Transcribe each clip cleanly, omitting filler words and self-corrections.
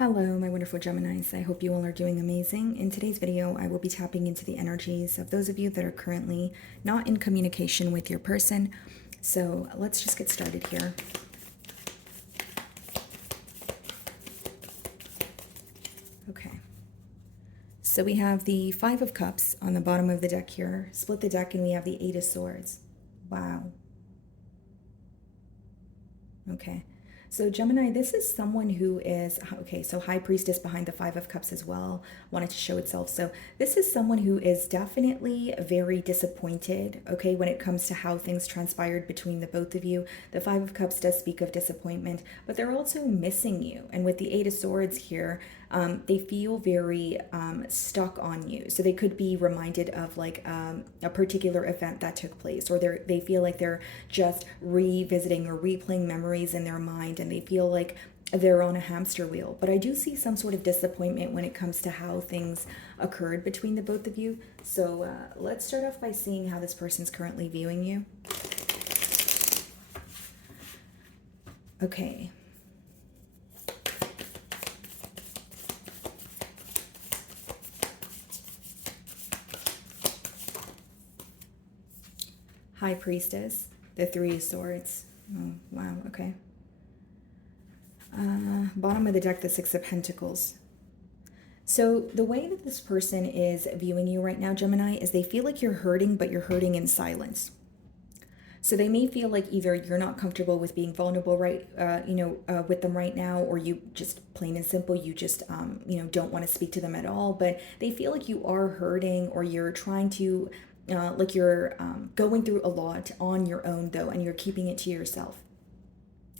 Hello, my wonderful Geminis. I hope you all are doing amazing. In today's video, I will be tapping into the energies of those of you that are currently not in communication with your person. So let's just get started here. Okay. So we have the Five of Cups on the bottom of the deck here. Split the deck and we have the Eight of Swords. Wow. Okay. So Gemini, this is someone who is, okay, so High Priestess behind the Five of Cups as well, wanted to show itself. So this is someone who is definitely very disappointed, okay, when it comes to how things transpired between the both of you. The Five of Cups does speak of disappointment, but they're also missing you. And with the Eight of Swords here, they feel very stuck on you. So they could be reminded of like a particular event that took place, or they feel like they're just revisiting or replaying memories in their mind, and they feel like they're on a hamster wheel. But I do see some sort of disappointment when it comes to how things occurred between the both of you. So let's start off by seeing how this person's currently viewing you. Okay. High Priestess, the Three of Swords. Oh, wow, okay. Bottom of the deck, the Six of Pentacles. So the way that this person is viewing you right now, Gemini, is they feel like you're hurting, but you're hurting in silence. So they may feel like either you're not comfortable with being vulnerable, right, with them right now, or you just plain and simple, you just, don't want to speak to them at all. But they feel like you are hurting, or you're trying to, like you're going through a lot on your own, though, and you're keeping it to yourself.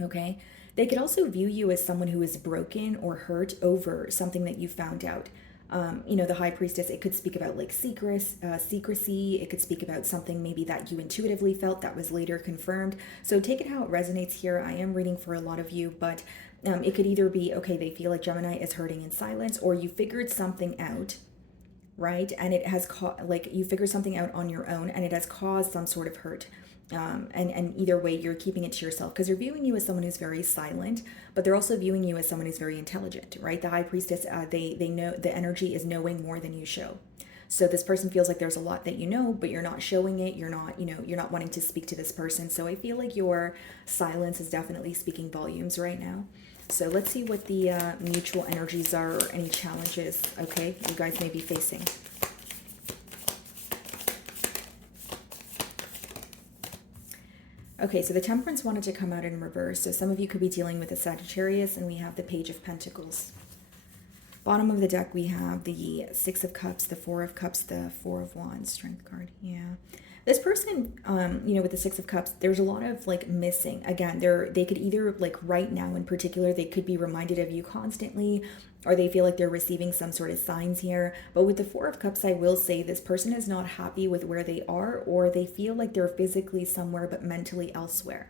Okay. They could also view you as someone who is broken or hurt over something that you found out. The High Priestess, it could speak about like secrecy. It could speak about something maybe that you intuitively felt that was later confirmed. So take it how it resonates here. I am reading for a lot of you, but it could either be, okay, they feel like Gemini is hurting in silence, or you figured something out, right? And it has like you figured something out on your own, and it has caused some sort of hurt. And either way, you're keeping it to yourself because they're viewing you as someone who's very silent, but they're also viewing you as someone who's very intelligent, right? The High Priestess, they know the energy is knowing more than you show. So this person feels like there's a lot that you know, but you're not showing it. You're not, you're not wanting to speak to this person. So I feel like your silence is definitely speaking volumes right now. So let's see what the mutual energies are, or any challenges, okay, you guys may be facing. Okay, so the Temperance wanted to come out in reverse. So some of you could be dealing with a Sagittarius, and we have the Page of Pentacles. Bottom of the deck, we have the Six of Cups, the Four of Cups, the Four of Wands, Strength card. Yeah. This person, with the Six of Cups, there's a lot of like missing. Again, they could either like right now in particular, they could be reminded of you constantly, or they feel like they're receiving some sort of signs here. But with the Four of Cups, I will say this person is not happy with where they are, or they feel like they're physically somewhere but mentally elsewhere.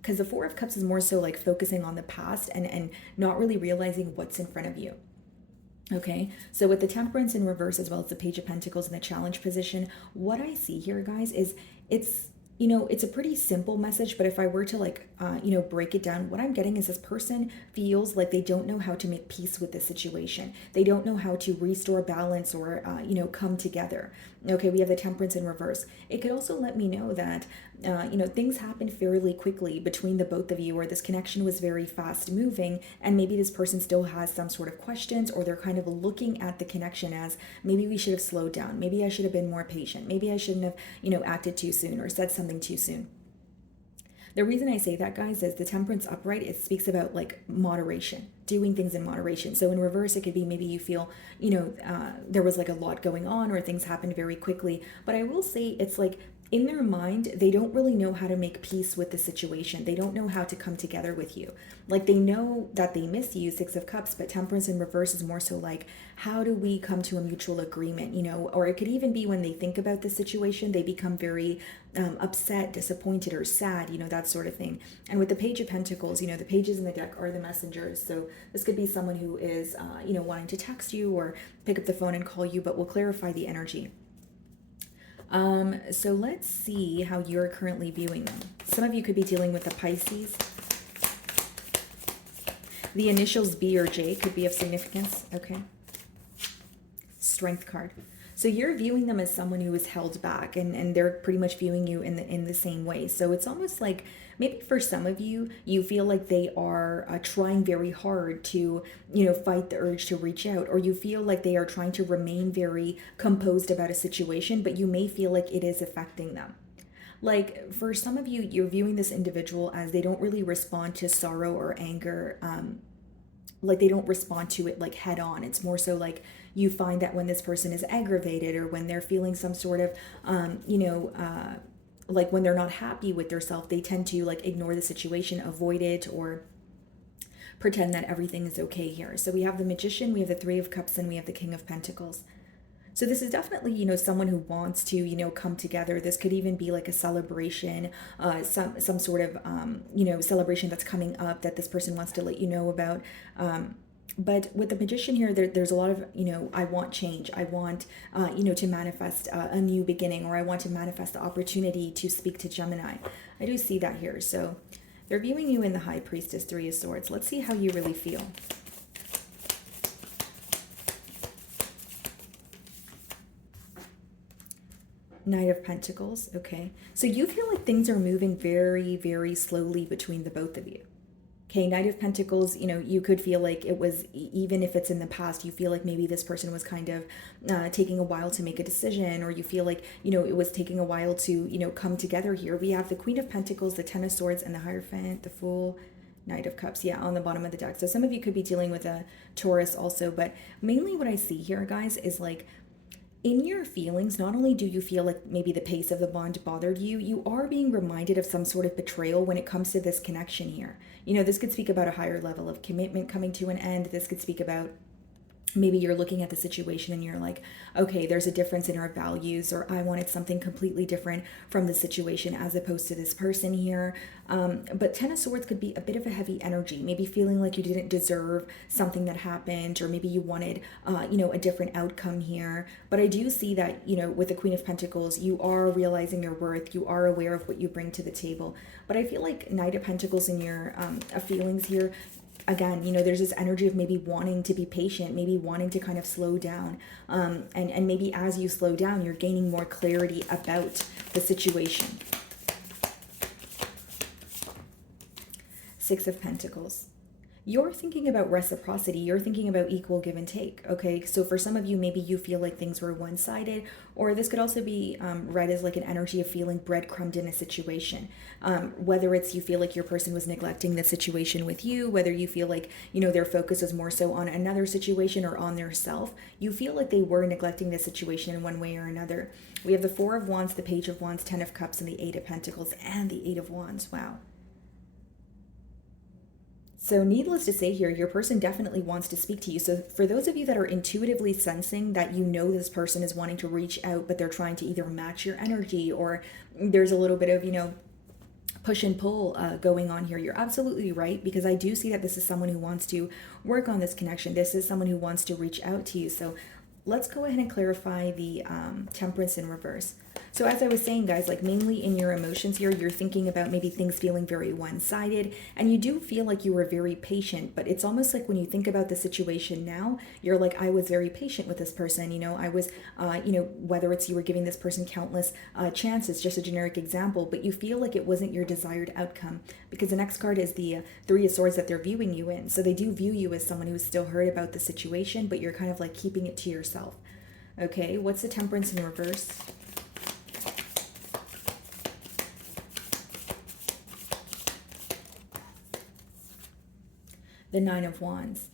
Because the Four of Cups is more so like focusing on the past and not really realizing what's in front of you. Okay, so with the Temperance in reverse, as well as the Page of Pentacles in the challenge position, what I see here, guys, is it's a pretty simple message, but if I were to like, break it down, what I'm getting is this person feels like they don't know how to make peace with the situation. They don't know how to restore balance or, come together. Okay, we have the Temperance in reverse. It could also let me know that, things happened fairly quickly between the both of you, or this connection was very fast moving, and maybe this person still has some sort of questions, or they're kind of looking at the connection as maybe we should have slowed down. Maybe I should have been more patient. Maybe I shouldn't have, acted too soon or said something too soon. The reason I say that, guys, is the Temperance upright, it speaks about like moderation, doing things in moderation. So in reverse, it could be maybe you feel, there was like a lot going on, or things happened very quickly. But I will say it's like in their mind, they don't really know how to make peace with the situation. They don't know how to come together with you. Like they know that they miss you, Six of Cups, but Temperance in reverse is more so like, how do we come to a mutual agreement, or it could even be when they think about the situation, they become very upset, disappointed, or sad, that sort of thing. And with the Page of Pentacles, the pages in the deck are the messengers. So this could be someone who is, wanting to text you or pick up the phone and call you, but we'll clarify the energy. So let's see how you're currently viewing them. Some of you could be dealing with the Pisces. The initials B or J could be of significance. Okay. Strength card. So you're viewing them as someone who is held back, and they're pretty much viewing you in the same way. So it's almost like maybe for some of you, you feel like they are trying very hard to, fight the urge to reach out, or you feel like they are trying to remain very composed about a situation, but you may feel like it is affecting them. Like for some of you, you're viewing this individual as they don't really respond to sorrow or anger. Like they don't respond to it like head on. It's more so like you find that when this person is aggravated or when they're feeling some sort of, like when they're not happy with themselves, they tend to like ignore the situation, avoid it, or pretend that everything is okay here. So we have the Magician, we have the Three of Cups, and we have the King of Pentacles. So this is definitely, someone who wants to, come together. This could even be like a celebration, some sort of, celebration that's coming up that this person wants to let you know about. But with the Magician here, there's a lot of, I want change. I want, to manifest a new beginning, or I want to manifest the opportunity to speak to Gemini. I do see that here. So they're viewing you in the High Priestess, Three of Swords. Let's see how you really feel. Knight of Pentacles. Okay. So you feel like things are moving very, very slowly between the both of you. Okay, Knight of Pentacles, you could feel like it was, even if it's in the past, you feel like maybe this person was kind of taking a while to make a decision, or you feel like, it was taking a while to, come together here. We have the Queen of Pentacles, the Ten of Swords, and the Hierophant, the Fool, Knight of Cups, yeah, on the bottom of the deck. So some of you could be dealing with a Taurus also, but mainly what I see here, guys, is like, in your feelings, not only do you feel like maybe the pace of the bond bothered you, you are being reminded of some sort of betrayal when it comes to this connection here. This could speak about a higher level of commitment coming to an end. This could speak about maybe you're looking at the situation and you're like, okay, there's a difference in our values, or I wanted something completely different from the situation as opposed to this person here. But Ten of Swords could be a bit of a heavy energy, maybe feeling like you didn't deserve something that happened, or maybe you wanted, a different outcome here. But I do see that, with the Queen of Pentacles, you are realizing your worth, you are aware of what you bring to the table. But I feel like Knight of Pentacles in your feelings here, again, there's this energy of maybe wanting to be patient, maybe wanting to kind of slow down. And maybe as you slow down, you're gaining more clarity about the situation. Six of Pentacles. You're thinking about reciprocity. You're thinking about equal give and take. Okay, so for some of you, maybe you feel like things were one-sided, or this could also be read as like an energy of feeling breadcrumbed in a situation. Whether it's you feel like your person was neglecting the situation with you, whether you feel like, their focus is more so on another situation or on their self, you feel like they were neglecting the situation in one way or another. We have the Four of Wands, the Page of Wands, Ten of Cups, and the Eight of Pentacles, and the Eight of Wands. Wow. So needless to say here, your person definitely wants to speak to you. So for those of you that are intuitively sensing that this person is wanting to reach out, but they're trying to either match your energy, or there's a little bit of, push and pull going on here, you're absolutely right, because I do see that this is someone who wants to work on this connection. This is someone who wants to reach out to you. So let's go ahead and clarify the Temperance in reverse. So as I was saying, guys, like mainly in your emotions here, you're thinking about maybe things feeling very one-sided, and you do feel like you were very patient, but it's almost like when you think about the situation now, you're like, I was very patient with this person. I was, whether it's you were giving this person countless chances, just a generic example, but you feel like it wasn't your desired outcome, because the next card is the Three of Swords that they're viewing you in. So they do view you as someone who's still hurt about the situation, but you're kind of like keeping it to yourself. Okay, what's the Temperance in reverse? The Nine of Wands.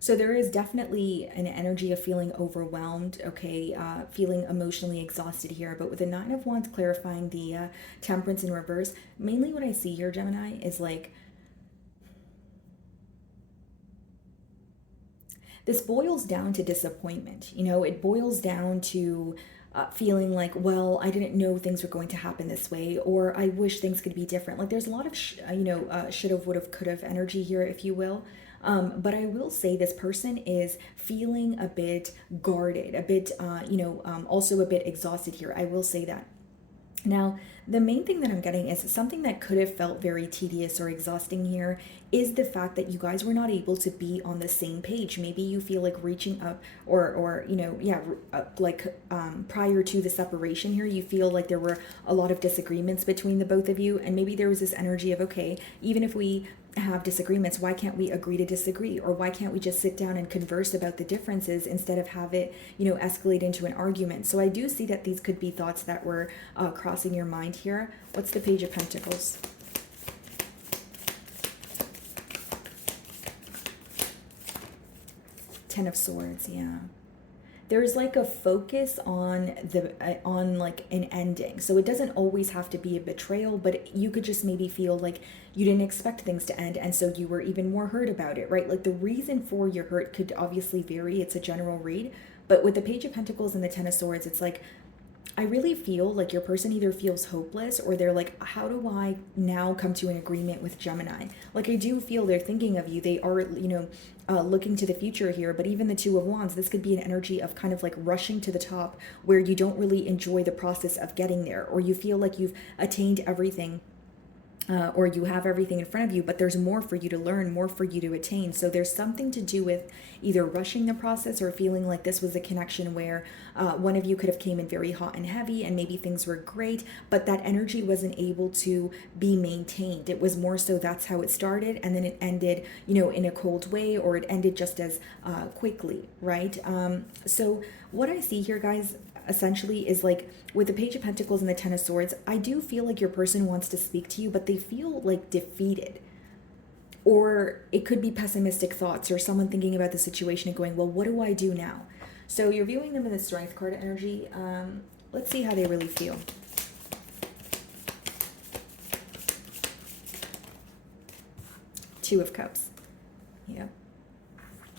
So there is definitely an energy of feeling overwhelmed, okay, feeling emotionally exhausted here. But with the Nine of Wands clarifying the Temperance in reverse, mainly what I see here, Gemini, is like, this boils down to disappointment. It boils down to feeling like, well, I didn't know things were going to happen this way, or I wish things could be different. Like there's a lot of, should have, would have, could have energy here, if you will. But I will say this person is feeling a bit guarded, a bit, also a bit exhausted here. I will say that. Now, the main thing that I'm getting is something that could have felt very tedious or exhausting here is the fact that you guys were not able to be on the same page. Maybe you feel like reaching up or yeah, prior to the separation here, you feel like there were a lot of disagreements between the both of you. And maybe there was this energy of, okay, even if we have disagreements, why can't we agree to disagree? Or why can't we just sit down and converse about the differences instead of have it, escalate into an argument? So I do see that these could be thoughts that were crossing your mind here. What's the Page of Pentacles? Ten of Swords, yeah. There's like a focus on on like an ending. So it doesn't always have to be a betrayal, but you could just maybe feel like you didn't expect things to end, and so you were even more hurt about it, right? Like the reason for your hurt could obviously vary. It's a general read, but with the Page of Pentacles and the Ten of Swords, it's like I really feel like your person either feels hopeless or they're like, how do I now come to an agreement with Gemini? Like, I do feel they're thinking of you. They are, looking to the future here. But even the Two of Wands, this could be an energy of kind of like rushing to the top where you don't really enjoy the process of getting there, or you feel like you've attained everything. Or you have everything in front of you, but there's more for you to learn, more for you to attain. So there's something to do with either rushing the process or feeling like this was a connection where one of you could have came in very hot and heavy and maybe things were great, but that energy wasn't able to be maintained. It was more so that's how it started, and then it ended, in a cold way, or it ended just as quickly, right? So what I see here, guys, essentially is like with the Page of Pentacles and the Ten of Swords, I do feel like your person wants to speak to you, but they feel like defeated. Or it could be pessimistic thoughts or someone thinking about the situation and going, well, what do I do now? So you're viewing them in the Strength card energy. Let's see how they really feel. Two of Cups. Yeah.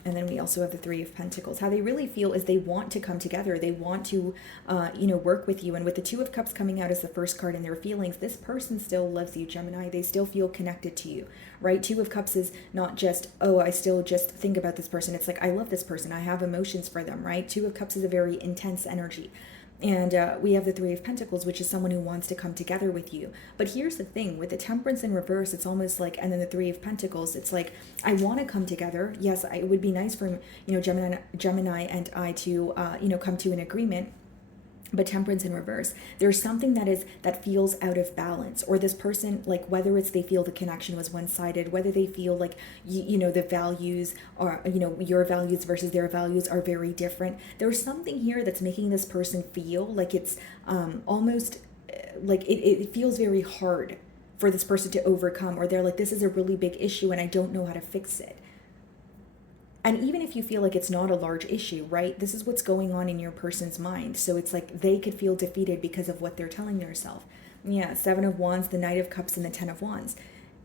And then we also have the Three of Pentacles. How they really feel is they want to come together. They want to, work with you. And with the Two of Cups coming out as the first card in their feelings, this person still loves you, Gemini. They still feel connected to you, right? Two of Cups is not just, oh, I still just think about this person. It's like, I love this person. I have emotions for them, right? Two of Cups is a very intense energy. And we have the Three of Pentacles, which is someone who wants to come together with you. But here's the thing, with the Temperance in reverse, it's almost like, and then the Three of Pentacles, it's like, I want to come together. Yes, it would be nice for, Gemini and I to, come to an agreement. But Temperance in reverse, there's something that feels out of balance, or this person, like whether it's they feel the connection was one-sided, whether they feel like the values are, your values versus their values are very different. There's something here that's making this person feel like it's almost like it feels very hard for this person to overcome, or they're like, this is a really big issue and I don't know how to fix it. And even if you feel like it's not a large issue, right? This is what's going on in your person's mind. So it's like they could feel defeated because of what they're telling themselves. Yeah, Seven of Wands, the Knight of Cups, and the Ten of Wands.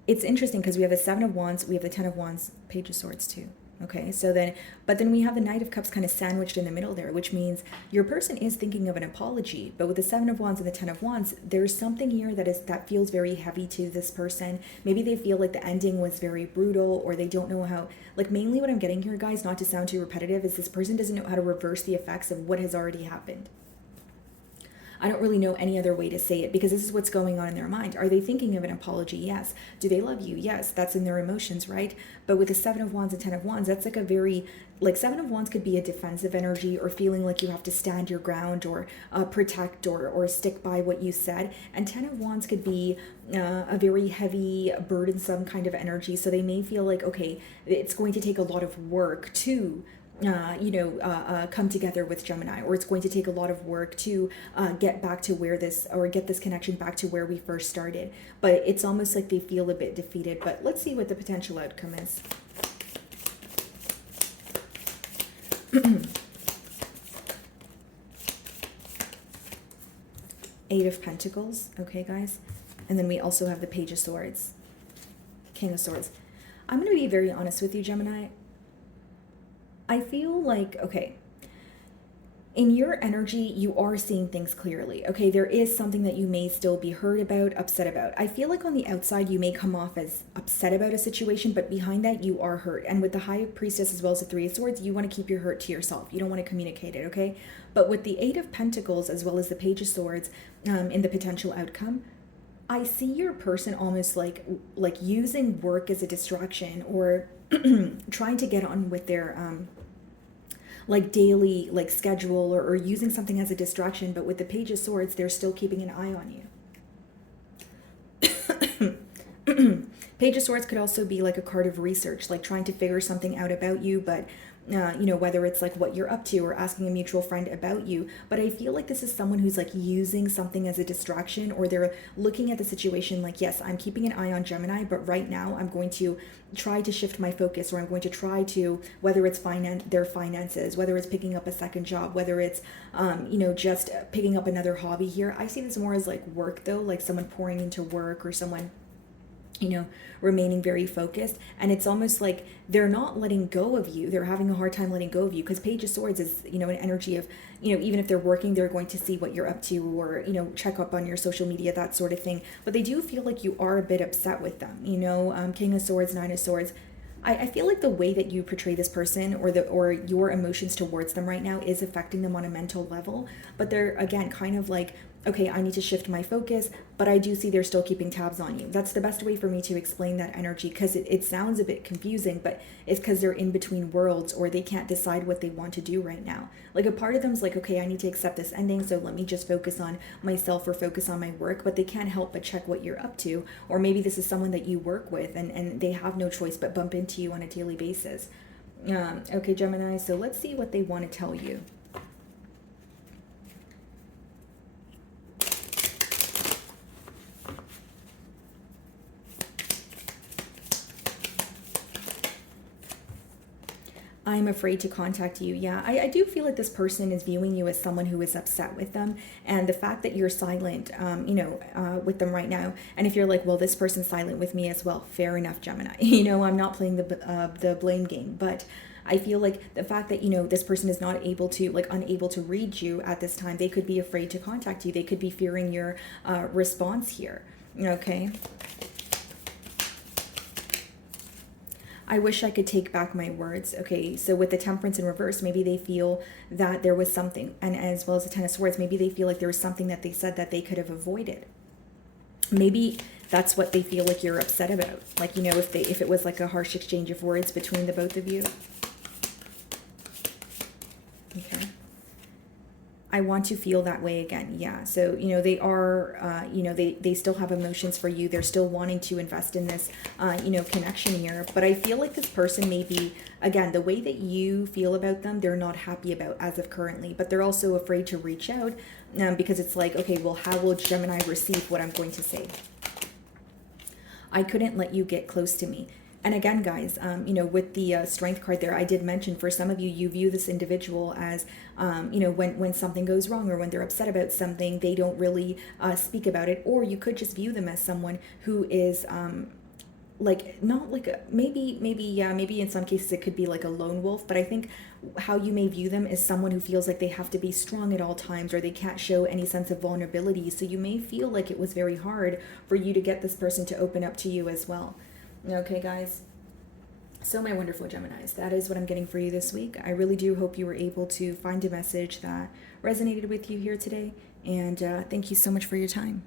It's interesting because we have the Seven of Wands, we have the Ten of Wands, Page of Swords too. Okay, but then we have the Knight of Cups kind of sandwiched in the middle there, which means your person is thinking of an apology. But with the Seven of Wands and the Ten of Wands, there's something here that feels very heavy to this person. Maybe they feel like the ending was very brutal, or they don't know how. Like, mainly what I'm getting here, guys, not to sound too repetitive, is this person doesn't know how to reverse the effects of what has already happened. I don't really know any other way to say it, because this is what's going on in their mind. Are they thinking of an apology? Yes. Do they love you? Yes. That's in their emotions, right? But with the Seven of Wands and Ten of Wands, that's like a very, like, Seven of Wands could be a defensive energy, or feeling like you have to stand your ground, or protect, or stick by what you said. And Ten of Wands could be a very heavy, burdensome kind of energy. So they may feel like, okay, it's going to take a lot of work to come together with Gemini, or it's going to take a lot of work to get back to get this connection back to where we first started. But it's almost like they feel a bit defeated. But let's see what the potential outcome is. Eight of Pentacles, okay, guys? And then we also have the Page of Swords, King of Swords. I'm going to be very honest with you, Gemini. I feel like, okay, in your energy, you are seeing things clearly. Okay, there is something that you may still be hurt about, upset about. I feel like on the outside, you may come off as upset about a situation, but behind that, you are hurt. And with the High Priestess as well as the Three of Swords, you want to keep your hurt to yourself. You don't want to communicate it, okay? But with the Eight of Pentacles as well as the Page of Swords in the potential outcome, I see your person almost like using work as a distraction, or trying to get on with their like daily like schedule, or using something as a distraction. But with the Page of Swords, they're still keeping an eye on you. Page of Swords could also be like a card of research, like trying to figure something out about you, but whether it's like what you're up to or asking a mutual friend about you. But I feel like this is someone who's like using something as a distraction, or they're looking at the situation like, yes, I'm keeping an eye on Gemini, but right now I'm going to try to shift my focus, or I'm going to try to, whether it's their finances, whether it's picking up a second job, whether it's, just picking up another hobby here. I see this more as like work though, like someone pouring into work, or someone remaining very focused. And it's almost like they're not letting go of you. They're having a hard time letting go of you, because Page of Swords is, an energy of, even if they're working, they're going to see what you're up to, or, check up on your social media, that sort of thing. But they do feel like you are a bit upset with them, King of Swords, Nine of Swords. I feel like the way that you portray this person, or your emotions towards them right now, is affecting them on a mental level. But they're, again, kind of like, okay, I need to shift my focus, but I do see they're still keeping tabs on you. That's the best way for me to explain that energy, because it sounds a bit confusing, but it's because they're in between worlds, or they can't decide what they want to do right now. Like a part of them's like, okay, I need to accept this ending, so let me just focus on myself or focus on my work, but they can't help but check what you're up to. Or maybe this is someone that you work with, and they have no choice but bump into you on a daily basis. Okay, Gemini, so let's see what they want to tell you. I'm afraid to contact you. Yeah, I do feel like this person is viewing you as someone who is upset with them. And the fact that you're silent, with them right now. And if you're like, well, this person's silent with me as well, fair enough, Gemini. I'm not playing the blame game. But I feel like the fact that, this person is not able to, unable to read you at this time, they could be afraid to contact you. They could be fearing your response here. Okay. I wish I could take back my words. Okay, so with the Temperance in reverse, maybe they feel that there was something, and as well as the Ten of Swords, maybe they feel like there was something that they said that they could have avoided. Maybe that's what they feel like you're upset about. Like, if it was like a harsh exchange of words between the both of you. Okay. I want to feel that way again. Yeah. So, they are, they still have emotions for you. They're still wanting to invest in this, connection here. But I feel like this person may be, again, the way that you feel about them, they're not happy about as of currently. But they're also afraid to reach out because it's like, okay, well, how will Gemini receive what I'm going to say? I couldn't let you get close to me. And again, guys, with the strength card there, I did mention for some of you, you view this individual as, when something goes wrong, or when they're upset about something, they don't really speak about it. Or you could just view them as someone who is not like maybe in some cases it could be like a lone wolf. But I think how you may view them is someone who feels like they have to be strong at all times, or they can't show any sense of vulnerability. So you may feel like it was very hard for you to get this person to open up to you as well. Okay, guys. So my wonderful Geminis, that is what I'm getting for you this week. I really do hope you were able to find a message that resonated with you here today. And thank you so much for your time.